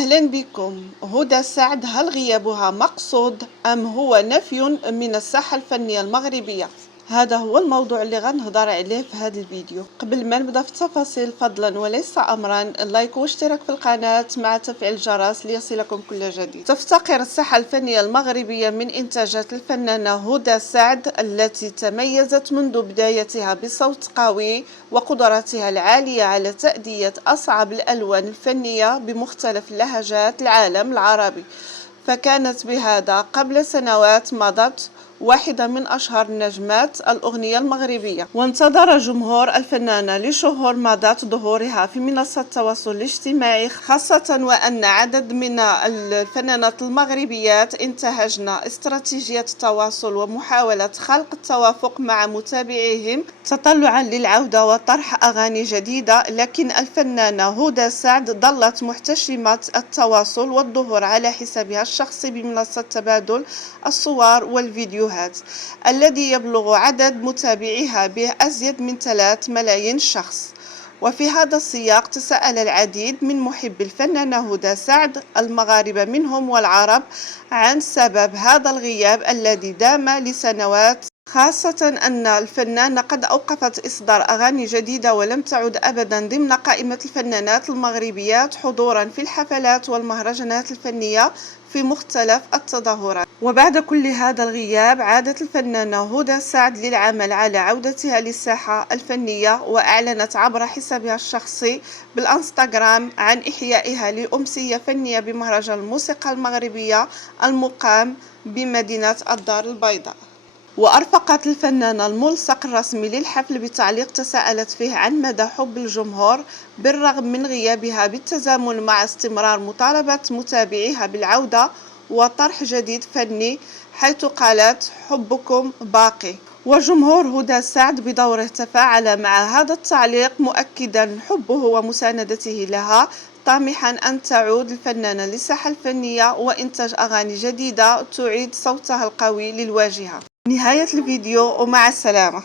أهلا بكم. هدى سعد، هل غيابها مقصود أم هو نفي من الساحة الفنية المغربية؟ هذا هو الموضوع اللي غنهضر عليه في هذا الفيديو. قبل ما نبدا في التفاصيل فضلا وليس امرا، اللايك واشتراك في القناه مع تفعيل الجرس ليصلكم كل جديد. تفتقر الساحه الفنيه المغربيه من انتاجات الفنانه هدى سعد التي تميزت منذ بدايتها بصوت قوي وقدرتها العاليه على تأدية اصعب الالوان الفنيه بمختلف لهجات العالم العربي، فكانت بهذا قبل سنوات مضت واحدة من أشهر نجمات الأغنية المغربية. وانتظر جمهور الفنانة لشهور مضت ظهورها في منصة التواصل الاجتماعي، خاصة وأن عدد من الفنانات المغربيات انتهجن استراتيجية التواصل ومحاولة خلق التوافق مع متابعيهم تطلعا للعودة وطرح أغاني جديدة. لكن الفنانة هدى سعد ظلت محتشمة التواصل والظهور على حسابها الشخصي بمنصة تبادل الصور والفيديوهات الذي يبلغ عدد متابعيها به أزيد من 3 ملايين شخص. وفي هذا السياق تساءل العديد من محبي الفنانة هدى سعد المغاربة منهم والعرب عن سبب هذا الغياب الذي دام لسنوات، خاصة أن الفنانة قد أوقفت إصدار أغاني جديدة ولم تعد أبدا ضمن قائمة الفنانات المغربيات حضورا في الحفلات والمهرجانات الفنية في مختلف التظاهرات. وبعد كل هذا الغياب عادت الفنانة هدى سعد للعمل على عودتها للساحة الفنية، وأعلنت عبر حسابها الشخصي بالإنستغرام عن إحيائها لأمسية فنية بمهرجان الموسيقى المغربية المقام بمدينة الدار البيضاء. وأرفقت الفنانة الملصق الرسمي للحفل بتعليق تساءلت فيه عن مدى حب الجمهور بالرغم من غيابها، بالتزامن مع استمرار مطالبة متابعيها بالعودة وطرح جديد فني، حيث قالت: حبكم باقي. وجمهور هدى سعد بدوره تفاعل مع هذا التعليق مؤكدا حبه ومساندته لها، طامحا أن تعود الفنانة للساحة الفنية وإنتاج أغاني جديدة تعيد صوتها القوي للواجهة. نهاية الفيديو ومع السلامة.